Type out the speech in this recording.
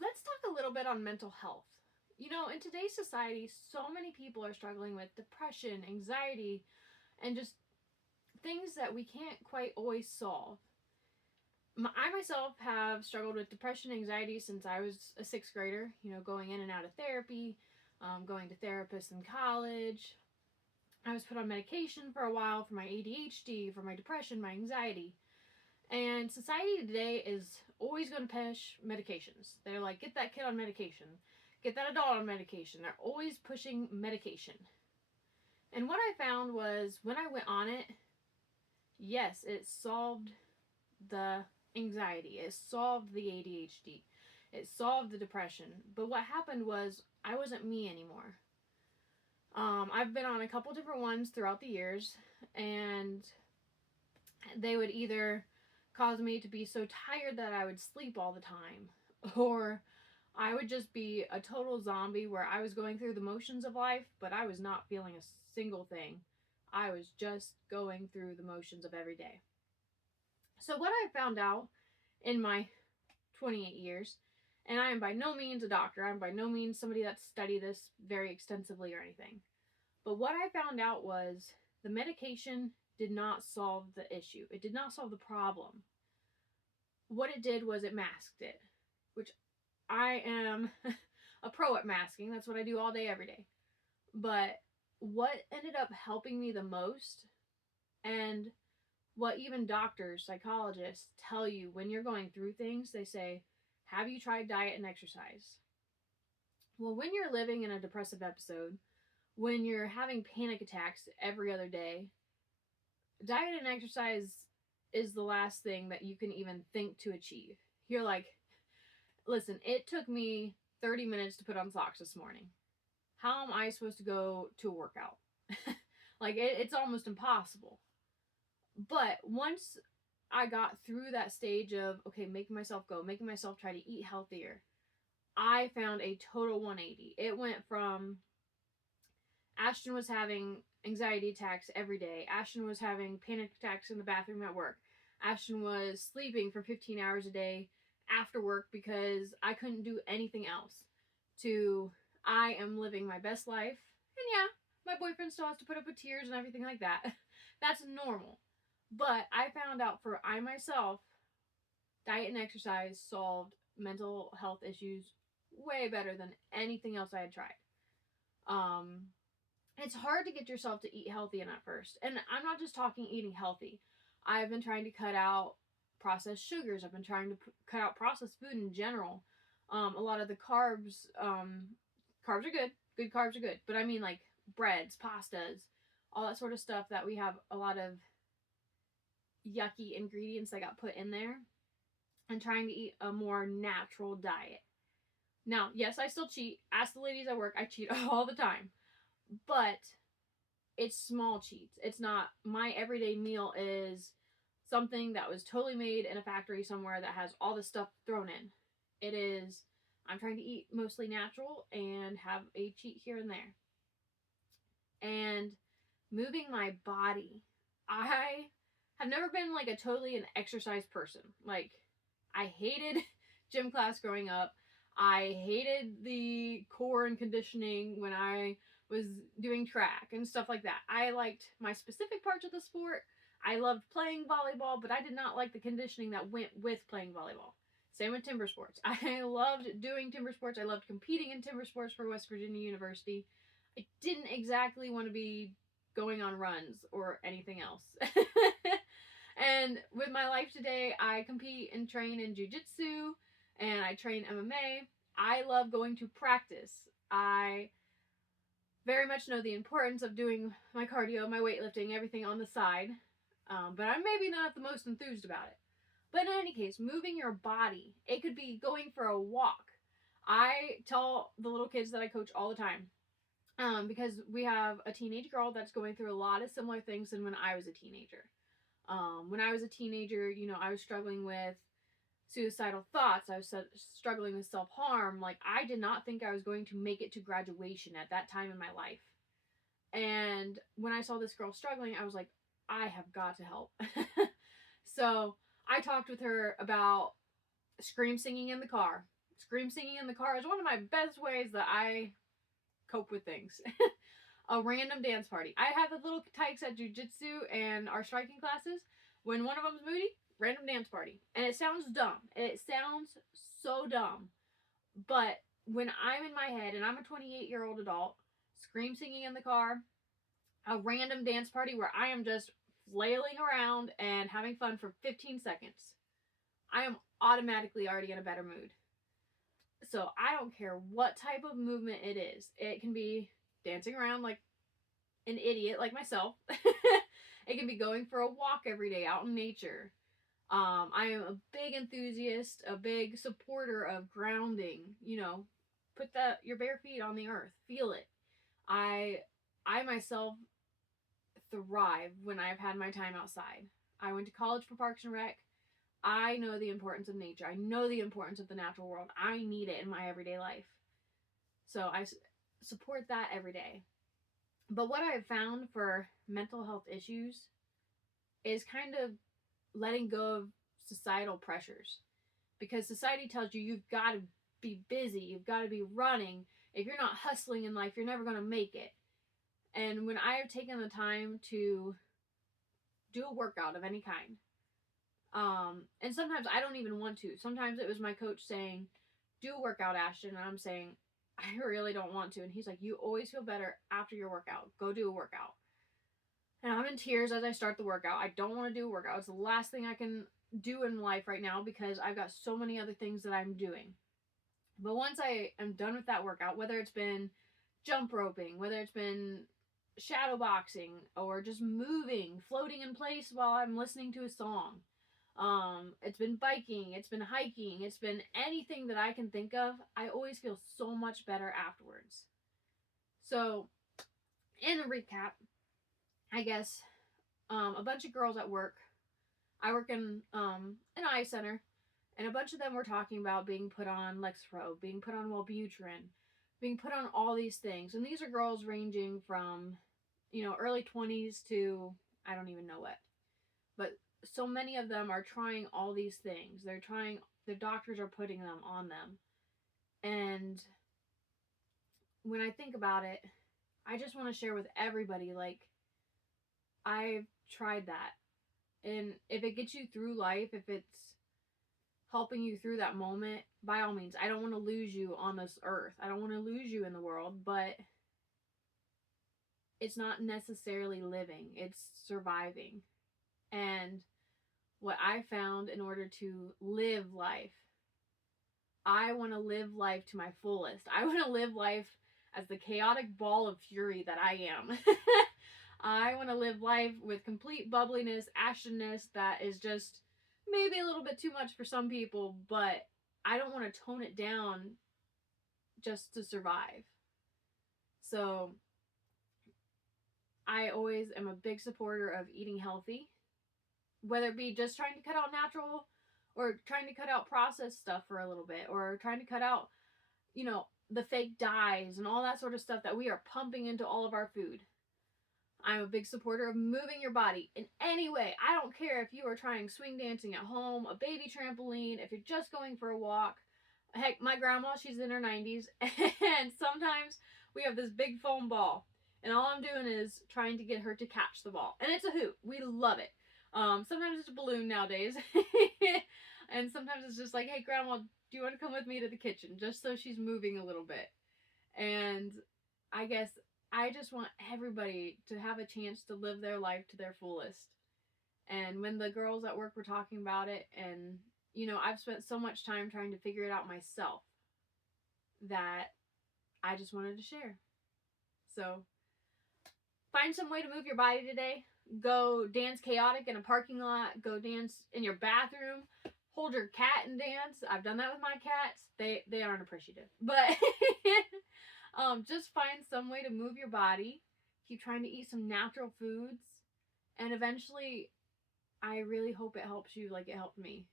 Let's talk a little bit on mental health. In today's society, so many people are struggling with depression, anxiety, and just things that we can't quite always solve. I myself have struggled with depression, anxiety since I was a sixth grader, going in and out of therapy, going to therapists in college. I was put on medication for a while for my ADHD, for my depression, my anxiety. And society today is always going to push medications. They're like, get that kid on medication, get that adult on medication. They're always pushing medication. And what I found was when I went on it, yes, it solved the anxiety, it solved the ADHD, it solved the depression. But what happened was I wasn't me anymore. I've been on a couple different ones throughout the years, and they would either cause me to be so tired that I would sleep all the time, or I would just be a total zombie where I was going through the motions of life, but I was not feeling a single thing. I was just going through the motions of every day. So, what I found out in my 28 years, and I am by no means a doctor, I'm by no means somebody that's studied this very extensively or anything, but what I found out was the medication did not solve the issue, it did not solve the problem. What it did was it masked it, which I am a pro at masking. That's what I do all day, every day. But what ended up helping me the most, and what even doctors, psychologists tell you when you're going through things, they say, have you tried diet and exercise? Well, when you're living in a depressive episode, when you're having panic attacks every other day, diet and exercise is the last thing that you can even think to achieve. You're like, listen, it took me 30 minutes to put on socks this morning. How am I supposed to go to a workout? It's almost impossible. But once I got through that stage of, okay, making myself go, making myself try to eat healthier, I found a total 180. It went from Ashton was having anxiety attacks every day. Ashton was having panic attacks in the bathroom at work. Ashton was sleeping for 15 hours a day after work because I couldn't do anything else. To I am living my best life. And yeah, my boyfriend still has to put up with tears and everything like that. That's normal. But I found out for I myself, diet and exercise solved mental health issues way better than anything else I had tried. Um, it's hard to get yourself to eat healthy in at first. And I'm not just talking eating healthy. I've been trying to cut out processed sugars. I've been trying to cut out processed food in general. A lot of the carbs, carbs are good. Good carbs are good. But I mean like breads, pastas, all that sort of stuff that we have a lot of yucky ingredients that got put in there. And trying to eat a more natural diet. Now, yes, I still cheat. Ask the ladies at work, I cheat all the time. But it's small cheats. It's not my everyday meal is something that was totally made in a factory somewhere that has all this stuff thrown in. It is I'm trying to eat mostly natural and have a cheat here and there. And moving my body. I have never been like a totally an exercise person. Like I hated gym class growing up. I hated the core and conditioning when I was doing track and stuff like that. I liked my specific parts of the sport. I loved playing volleyball, but I did not like the conditioning that went with playing volleyball. Same with timber sports. I loved doing timber sports. I loved competing in timber sports for West Virginia University. I didn't exactly want to be going on runs or anything else. And with my life today, I compete and train in jiu-jitsu and I train MMA. I love going to practice. I very much know the importance of doing my cardio, my weightlifting, everything on the side. But I'm maybe not the most enthused about it. But in any case, moving your body, it could be going for a walk. I tell the little kids that I coach all the time, because we have a teenage girl that's going through a lot of similar things than when I was a teenager. When I was a teenager, I was struggling with suicidal thoughts. I was struggling with self-harm. Like, I did not think I was going to make it to graduation at that time in my life. And when I saw this girl struggling, I was like, I have got to help. So I talked with her about scream singing in the car, Scream singing in the car is one of my best ways that I cope with things. A random dance party. I have the little tykes at jujitsu and our striking classes. When one of them's moody, random dance party. And it sounds dumb. It sounds so dumb. But when I'm in my head and I'm a 28-year-old adult, scream singing in the car, a random dance party where I am just flailing around and having fun for 15 seconds, I am automatically already in a better mood. So I don't care what type of movement it is. It can be dancing around like an idiot like myself. It can be going for a walk every day out in nature. I am a big enthusiast, a big supporter of grounding. Put your bare feet on the earth, feel it. I myself thrive when I've had my time outside. I went to college for Parks and Rec. I know the importance of nature. I know the importance of the natural world. I need it in my everyday life. So I support that every day. But what I've found for mental health issues is kind of letting go of societal pressures. Because society tells you you've got to be busy, you've got to be running. If you're not hustling in life, you're never going to make it. And when I have taken the time to do a workout of any kind, and sometimes I don't even want to. Sometimes it was my coach saying, do a workout, Ashton. And I'm saying, I really don't want to. And he's like, you always feel better after your workout. Go do a workout. And I'm in tears as I start the workout. I don't want to do a workout. It's the last thing I can do in life right now because I've got so many other things that I'm doing. But once I am done with that workout, whether it's been jump roping, whether it's been shadow boxing, or just moving, floating in place while I'm listening to a song, it's been biking, it's been hiking, it's been anything that I can think of, I always feel so much better afterwards. So, in a recap, I guess, a bunch of girls at work, I work in an eye center, and a bunch of them were talking about being put on Lexapro, being put on Wellbutrin, being put on all these things. And these are girls ranging from, early 20s to I don't even know what. But so many of them are trying all these things. The doctors are putting them on them. And when I think about it, I just want to share with everybody, like, I've tried that. And if it gets you through life, if it's helping you through that moment, by all means. I don't want to lose you on this earth. I don't want to lose you in the world, but it's not necessarily living. It's surviving. And what I found in order to live life, I want to live life to my fullest. I want to live life as the chaotic ball of fury that I am. I want to live life with complete bubbliness, Ashtonness that is just maybe a little bit too much for some people, but I don't want to tone it down just to survive. So I always am a big supporter of eating healthy, whether it be just trying to cut out natural or trying to cut out processed stuff for a little bit, or trying to cut out, the fake dyes and all that sort of stuff that we are pumping into all of our food. I'm a big supporter of moving your body in any way. I don't care if you are trying swing dancing at home, a baby trampoline, if you're just going for a walk. Heck, my grandma, she's in her 90s, and sometimes we have this big foam ball, and all I'm doing is trying to get her to catch the ball. And it's a hoot. We love it. Sometimes it's a balloon nowadays. And sometimes it's just like, hey, Grandma, do you want to come with me to the kitchen? Just so she's moving a little bit. And I guess I just want everybody to have a chance to live their life to their fullest. And when the girls at work were talking about it, and, I've spent so much time trying to figure it out myself that I just wanted to share. So, find some way to move your body today. Go dance chaotic in a parking lot. Go dance in your bathroom. Hold your cat and dance. I've done that with my cats. They aren't appreciative. But just find some way to move your body. Keep trying to eat some natural foods. And eventually, I really hope it helps you like it helped me.